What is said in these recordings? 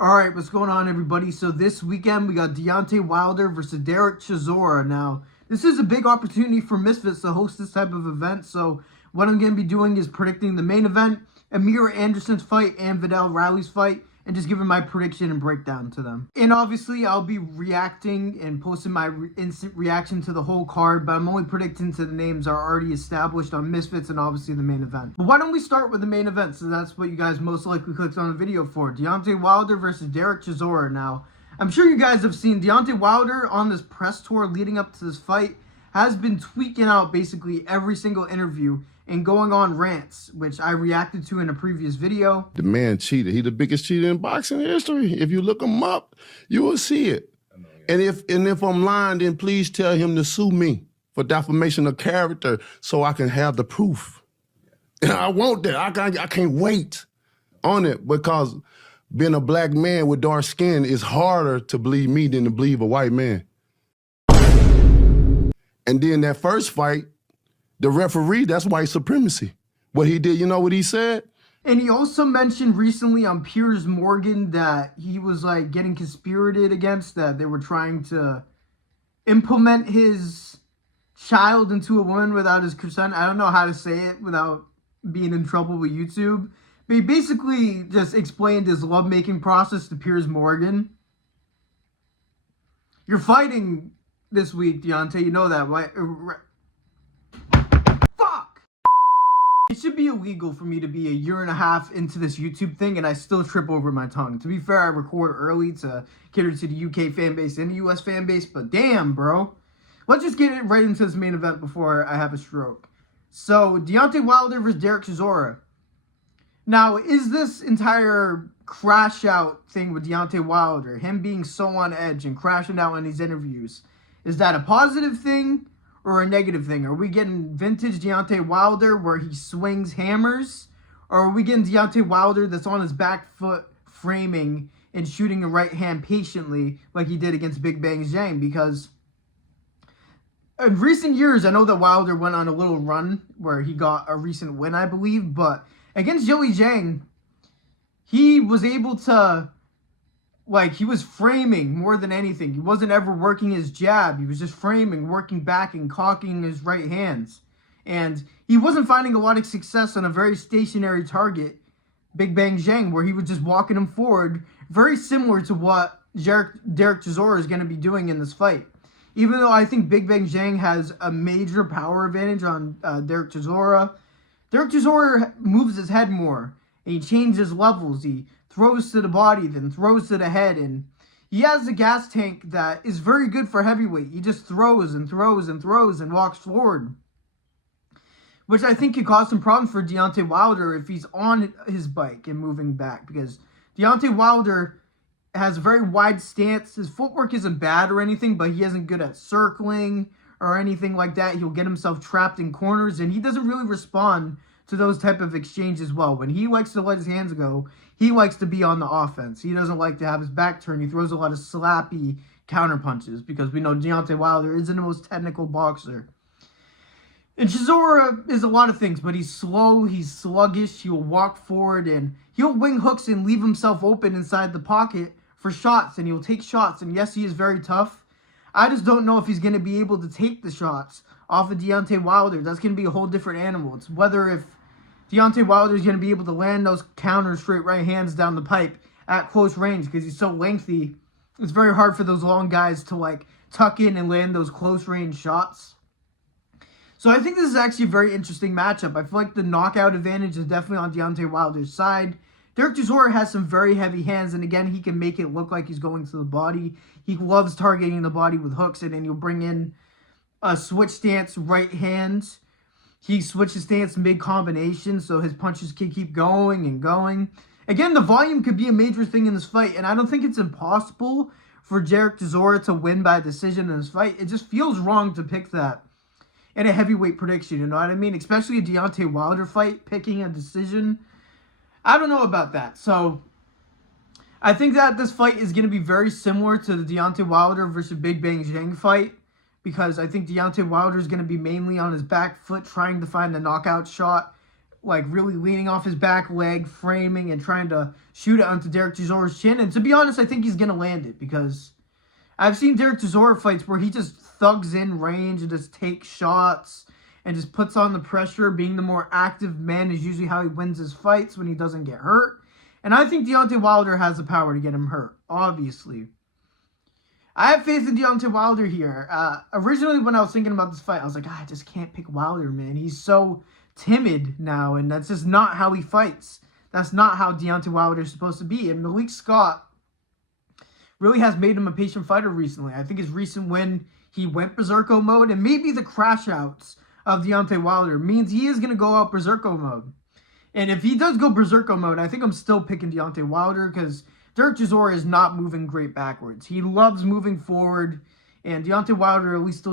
All right, what's going on, everybody? So this weekend we got Deontay Wilder versus Dereck Chisora. Now, this is a big opportunity for Misfits to host this type of event. So what I'm going to be doing is predicting the main event, Amir Anderson's fight, and Viddal Riley's fight, and just giving my prediction and breakdown to them. And obviously, I'll be reacting and posting my instant reaction to the whole card, but I'm only predicting to the names that are already established on Misfits and obviously the main event. But why don't we start with the main event? So that's what you guys most likely clicked on the video for. Deontay Wilder versus Dereck Chisora. Now, I'm sure you guys have seen Deontay Wilder on this press tour leading up to this fight has been tweaking out basically every single interview and going on rants, which I reacted to in a previous video. The man cheated. He's the biggest cheater in boxing history. If you look him up, you will see it. And if I'm lying, then please tell him to sue me for defamation of character so I can have the proof. And I want that. I can't wait on it, because being a black man with dark skin is harder to believe me than to believe a white man. And then that first fight, the referee, that's white supremacy. What he did, you know what he said? And he also mentioned recently on Piers Morgan that he was like getting conspirated against, that they were trying to implement his child into a woman without his consent. I don't know how to say it without being in trouble with YouTube. But he basically just explained his lovemaking process to Piers Morgan. You're fighting this week, Deontay. You know that, right? It should be illegal for me to be a year and a half into this YouTube thing and I still trip over my tongue. To be fair, I record early to cater to the UK fan base and the US fan base, but damn, bro. Let's just get it right into this main event before I have a stroke. So, Deontay Wilder versus Dereck Chisora. Now, is this entire crash out thing with Deontay Wilder, him being so on edge and crashing out in these interviews, is that a positive thing or a negative thing? Are we getting vintage Deontay Wilder where he swings hammers? Or are we getting Deontay Wilder that's on his back foot framing and shooting a right hand patiently like he did against Big Bang Zhang? Because in recent years, I know that Wilder went on a little run where he got a recent win, I believe. But against Joey Zhang, he was able to, he was framing more than anything. He wasn't ever working his jab. He was just framing, working back, and cocking his right hands. And he wasn't finding a lot of success on a very stationary target, Big Bang Zhang, where he was just walking him forward, very similar to what Dereck Chisora is going to be doing in this fight. Even though I think Big Bang Zhang has a major power advantage on Dereck Chisora moves his head more, and he changes levels. He throws to the body, then throws to the head, and he has a gas tank that is very good for heavyweight. He just throws and throws and throws and walks forward, which I think could cause some problems for Deontay Wilder if he's on his bike and moving back, because Deontay Wilder has a very wide stance. His footwork isn't bad or anything, but he isn't good at circling or anything like that. He'll get himself trapped in corners, and he doesn't really respond to those type of exchanges well. When he likes to let his hands go, he likes to be on the offense. He doesn't like to have his back turned. He throws a lot of slappy counter punches, because we know Deontay Wilder isn't the most technical boxer. And Chisora is a lot of things, but he's slow, he's sluggish, he'll walk forward, and he'll wing hooks and leave himself open inside the pocket for shots, and he'll take shots. And yes, he is very tough. I just don't know if he's going to be able to take the shots off of Deontay Wilder. That's going to be a whole different animal. It's whether if Deontay Wilder is going to be able to land those counter straight right hands down the pipe at close range, because he's so lengthy. It's very hard for those long guys to tuck in and land those close range shots. So I think this is actually a very interesting matchup. I feel like the knockout advantage is definitely on Deontay Wilder's side. Dereck Chisora has some very heavy hands, and again, he can make it look like he's going to the body. He loves targeting the body with hooks, and then you'll bring in a switch stance right hand. He switches stance mid-combination, so his punches can keep going and going. Again, the volume could be a major thing in this fight, and I don't think it's impossible for Dereck Chisora to win by decision in this fight. It just feels wrong to pick that in a heavyweight prediction, you know what I mean? Especially a Deontay Wilder fight, picking a decision. I don't know about that. So I think that this fight is going to be very similar to the Deontay Wilder versus Big Bang Zhang fight, because I think Deontay Wilder is going to be mainly on his back foot trying to find the knockout shot like really leaning off his back leg, framing, and trying to shoot it onto Dereck Chisora's chin. And to be honest, I think he's going to land it because I've seen Dereck Chisora fights where he just thugs in range and just takes shots and just puts on the pressure. Being the more active man is usually how he wins his fights when he doesn't get hurt. And I think Deontay Wilder has the power to get him hurt, obviously. I have faith in Deontay Wilder here. Originally, when I was thinking about this fight, I was like, I just can't pick Wilder, man. He's so timid now, and that's just not how he fights. That's not how Deontay Wilder is supposed to be. And Malik Scott really has made him a patient fighter recently. I think his recent win, he went berserko mode, and maybe the crash outs of Deontay Wilder means he is going to go out berserko mode. And if he does go berserko mode, I think I'm still picking Deontay Wilder because Dereck Chisora is not moving great backwards. He loves moving forward, and Deontay Wilder, at least the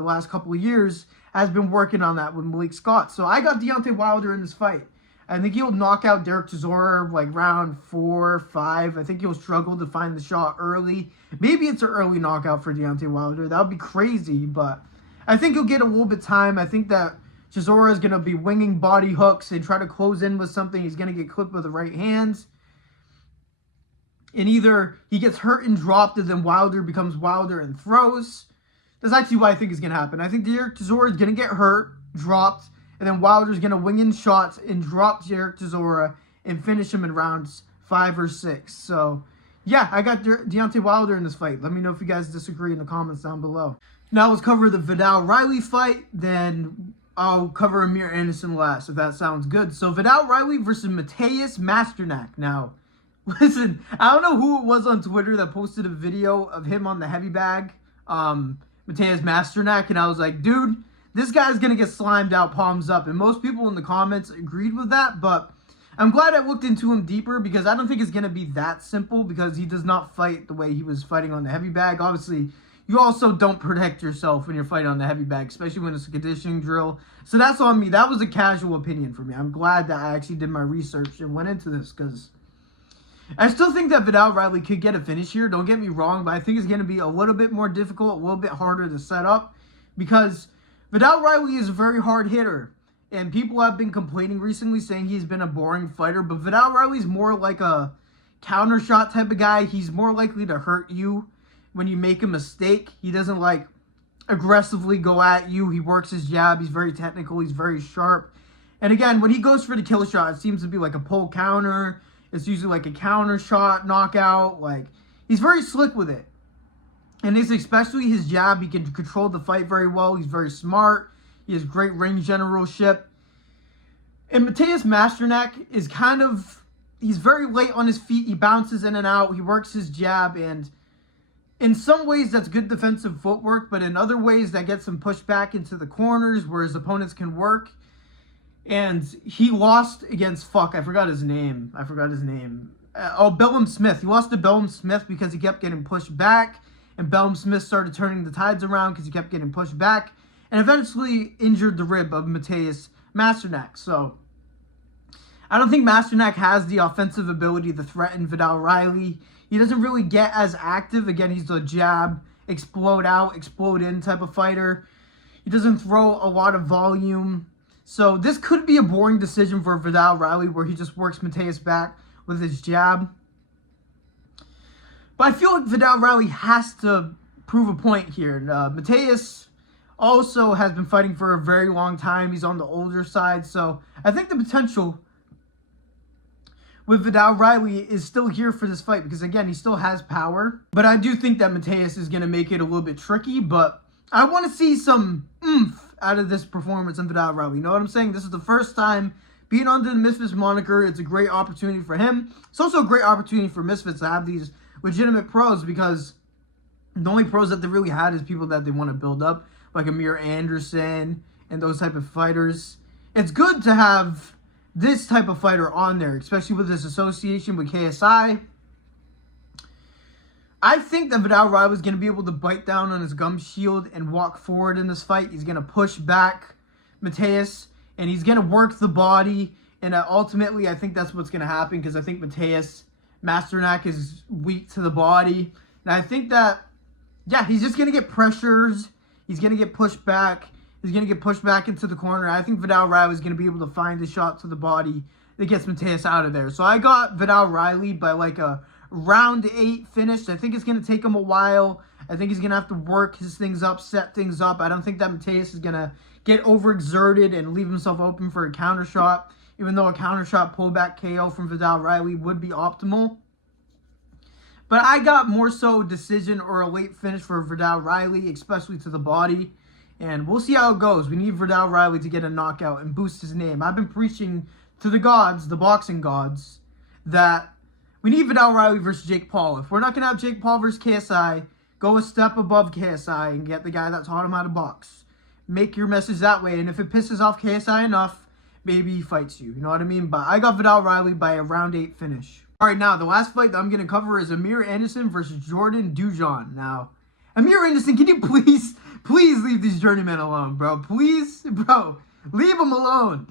last couple of years, has been working on that with Malik Scott. So I got Deontay Wilder in this fight. I think he'll knock out Dereck Chisora like round 4, 5. I think he'll struggle to find the shot early. Maybe it's an early knockout for Deontay Wilder. That would be crazy, but I think he'll get a little bit of time. I think that Chisora is going to be winging body hooks and try to close in with something. He's going to get clipped with the right hands. And either he gets hurt and dropped, and then Wilder becomes Wilder and throws. That's actually what I think is going to happen. I think Dereck Chisora is going to get hurt, dropped, and then Wilder's going to wing in shots and drop Dereck Chisora and finish him in rounds 5 or 6. So, yeah, I got Deontay Wilder in this fight. Let me know if you guys disagree in the comments down below. Now let's cover the Viddal Riley fight. Then I'll cover Amir Anderson last, if that sounds good. So, Viddal Riley versus Mateusz Masternak. Now, listen, I don't know who it was on Twitter that posted a video of him on the heavy bag, Mateusz Masternak, and I was like, dude, this guy's going to get slimed out, palms up. And most people in the comments agreed with that, but I'm glad I looked into him deeper because I don't think it's going to be that simple because he does not fight the way he was fighting on the heavy bag. Obviously, you also don't protect yourself when you're fighting on the heavy bag, especially when it's a conditioning drill. So that's on me. That was a casual opinion for me. I'm glad that I actually did my research and went into this because I still think that Viddal Riley could get a finish here. Don't get me wrong, but I think it's going to be a little bit more difficult, a little bit harder to set up because Viddal Riley is a very hard hitter. And people have been complaining recently saying he's been a boring fighter, but Viddal Riley's more like a counter shot type of guy. He's more likely to hurt you when you make a mistake. He doesn't like aggressively go at you. He works his jab. He's very technical. He's very sharp. And again, when he goes for the kill shot, it seems to be like a pull counter. It's usually like a counter shot, knockout. Like, he's very slick with it. And it's especially his jab. He can control the fight very well. He's very smart. He has great ring generalship. And Mateusz Masternak is he's very late on his feet. He bounces in and out. He works his jab. And in some ways, that's good defensive footwork. But in other ways, that gets him pushed back into the corners where his opponents can work. And he lost against, I forgot his name. Bellum Smith. He lost to Bellum Smith because he kept getting pushed back. And Bellum Smith started turning the tides around because he kept getting pushed back. And eventually injured the rib of Mateusz Masternak. So, I don't think Masternak has the offensive ability to threaten Viddal Riley. He doesn't really get as active. Again, he's a jab, explode out, explode in type of fighter. He doesn't throw a lot of volume. So, this could be a boring decision for Viddal Riley where he just works Mateusz back with his jab. But I feel like Viddal Riley has to prove a point here. Mateusz also has been fighting for a very long time. He's on the older side. So I think the potential with Viddal Riley is still here for this fight because, again, he still has power. But I do think that Mateusz is going to make it a little bit tricky. But I want to see some oomph out of this performance in Viddal Riley. You know what I'm saying? This is the first time being under the Misfits moniker. It's a great opportunity for him. It's also a great opportunity for Misfits to have these legitimate pros because the only pros that they really had is people that they want to build up, like Amir Anderson and those type of fighters. It's good to have this type of fighter on there, especially with this association with KSI. I think that Viddal Riley is going to be able to bite down on his gum shield and walk forward in this fight. He's going to push back Mateusz, and he's going to work the body. And ultimately, I think that's what's going to happen because I think Mateusz Masternak is weak to the body. And I think that, yeah, he's just going to get pressures. He's going to get pushed back. is going to get pushed back into the corner. I think Viddal Riley is going to be able to find a shot to the body that gets Mateus out of there. So I got Viddal Riley by like a round 8 finish. I think it's going to take him a while. I think he's going to have to work his things up, set things up. I don't think that Mateus is going to get overexerted and leave himself open for a counter shot, even though a counter shot pullback KO from Viddal Riley would be optimal. But I got more so decision or a late finish for Viddal Riley, especially to the body. And we'll see how it goes. We need Viddal Riley to get a knockout and boost his name. I've been preaching to the gods, the boxing gods, that we need Viddal Riley versus Jake Paul. If we're not going to have Jake Paul versus KSI, go a step above KSI and get the guy that taught him how to box. Make your message that way. And if it pisses off KSI enough, maybe he fights you. You know what I mean? But I got Viddal Riley by a round 8 finish. All right, now, the last fight that I'm going to cover is Amir Anderson versus Jordan Dujon. Now, Amir Anderson, can you please leave these journeymen alone, bro? Please, bro, leave him alone.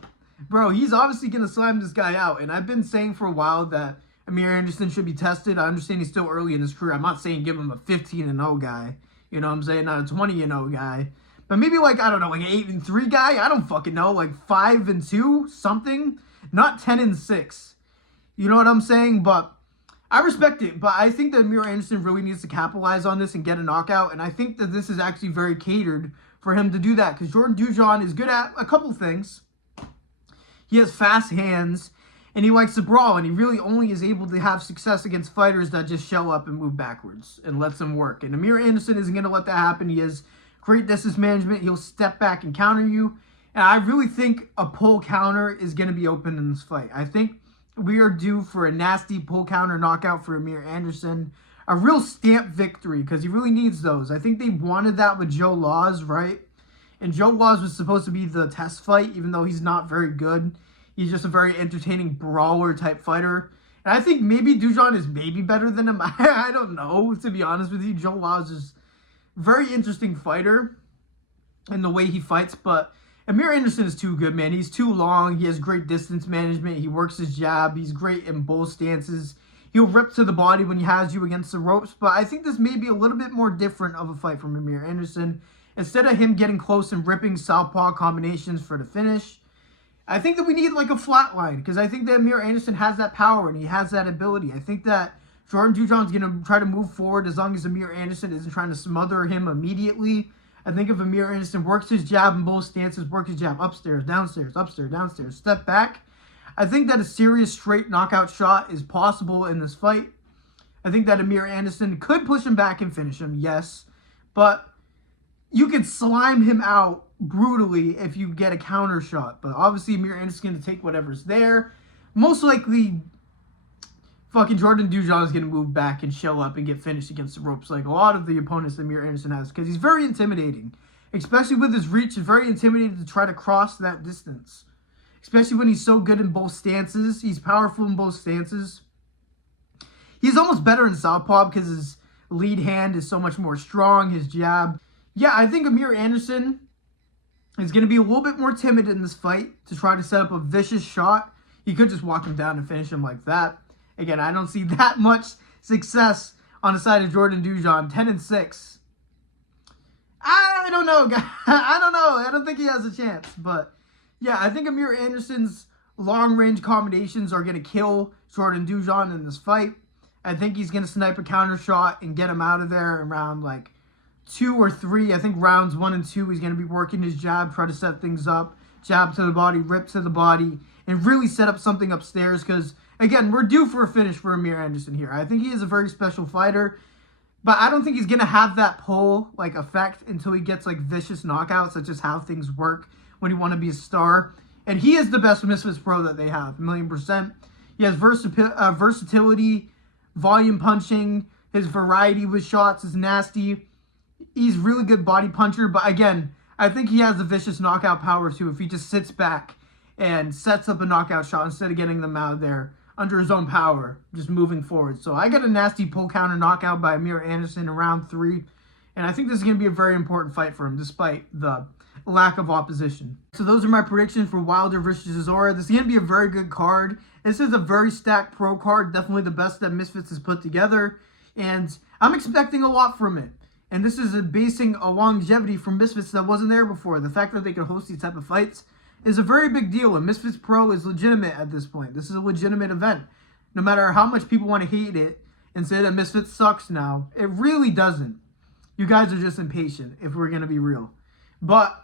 Bro, he's obviously going to slam this guy out. And I've been saying for a while that Amir Anderson should be tested. I understand he's still early in his career. I'm not saying give him a 15-0 guy. You know what I'm saying? Not a 20-0 guy. But maybe like, I don't know, like an 8-3 guy? I don't fucking know. Like 5-2, something? Not 10-6. You know what I'm saying? But I respect it. But I think that Amir Anderson really needs to capitalize on this and get a knockout. And I think that this is actually very catered for him to do that. Because Jordan Dujon is good at a couple things. He has fast hands. And he likes to brawl. And he really only is able to have success against fighters that just show up and move backwards. And lets them work. And Amir Anderson isn't going to let that happen. He has great distance management. He'll step back and counter you. And I really think a pull counter is going to be open in this fight. I think we are due for a nasty pull counter knockout for Amir Anderson. A real stamp victory, because he really needs those. I think they wanted that with Joe Laws, right? And Joe Laws was supposed to be the test fight, even though he's not very good. He's just a very entertaining brawler type fighter. And I think maybe Dujon is maybe better than him. I don't know, to be honest with you. Joe Laws is a very interesting fighter in the way he fights, but Amir Anderson is too good, man. He's too long. He has great distance management. He works his jab. He's great in both stances. He'll rip to the body when he has you against the ropes. But I think this may be a little bit more different of a fight from Amir Anderson. Instead of him getting close and ripping southpaw combinations for the finish, I think that we need like a flat line. Because I think that Amir Anderson has that power and he has that ability. I think that Jordan Dujon is going to try to move forward as long as Amir Anderson isn't trying to smother him immediately. I think if Amir Anderson works his jab in both stances, works his jab upstairs, downstairs, step back, I think that a serious straight knockout shot is possible in this fight. I think that Amir Anderson could push him back and finish him, yes. But you could slime him out brutally if you get a counter shot. But obviously Amir Anderson's going to take whatever's there. Most likely fucking Jordan Dujon is going to move back and show up and get finished against the ropes like a lot of the opponents that Amir Anderson has, because he's very intimidating. Especially with his reach, he's very intimidating to try to cross that distance. Especially when he's so good in both stances. He's powerful in both stances. He's almost better in southpaw because his lead hand is so much more strong, his jab. Yeah, I think Amir Anderson is going to be a little bit more timid in this fight to try to set up a vicious shot. He could just walk him down and finish him like that. Again, I don't see that much success on the side of Jordan Dujon. 10-6. I don't know, guys. I don't know. I don't think he has a chance. But, yeah, I think Amir Anderson's long-range combinations are going to kill Jordan Dujon in this fight. I think he's going to snipe a counter shot and get him out of there in round, like, 2 or 3. I think rounds 1 and 2, he's going to be working his jab, try to set things up. Jab to the body, rip to the body, and really set up something upstairs because, again, we're due for a finish for Amir Anderson here. I think he is a very special fighter, but I don't think he's going to have that pull, like, effect until he gets, like, vicious knockouts. That's just how things work when you want to be a star. And he is the best Misfits pro that they have, 1,000,000%. He has versatility, volume punching. His variety with shots is nasty. He's really good body puncher, but, again, I think he has the vicious knockout power, too, if he just sits back and sets up a knockout shot instead of getting them out of there under his own power, just moving forward. So I got a nasty pull counter knockout by Amir Anderson in round 3. And I think this is going to be a very important fight for him, despite the lack of opposition. So those are my predictions for Wilder versus Chisora. This is going to be a very good card. This is a very stacked pro card, definitely the best that Misfits has put together. And I'm expecting a lot from it. And this is basing a longevity from Misfits that wasn't there before. The fact that they could host these type of fights is a very big deal. And Misfits Pro is legitimate at this point. This is a legitimate event. No matter how much people want to hate it and say that Misfits sucks now, it really doesn't. You guys are just impatient, if we're going to be real. But,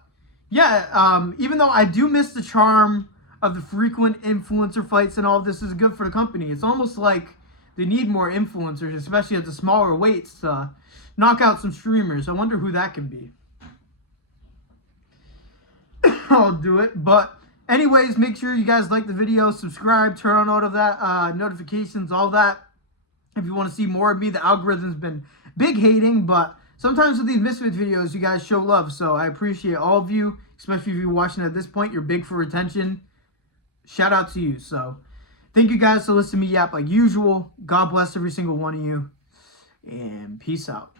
yeah, even though I do miss the charm of the frequent influencer fights and all of this is good for the company, it's almost like they need more influencers, especially at the smaller weights, to knock out some streamers. I wonder who that can be. I'll do it. But anyways, make sure you guys like the video, subscribe, turn on all of that, notifications, all that. If you want to see more of me, the algorithm's been big hating, but sometimes with these Misfits videos, you guys show love. So I appreciate all of you, especially if you're watching at this point. You're big for retention. Shout out to you. So thank you guys for listening to me yap like usual. God bless every single one of you. And peace out.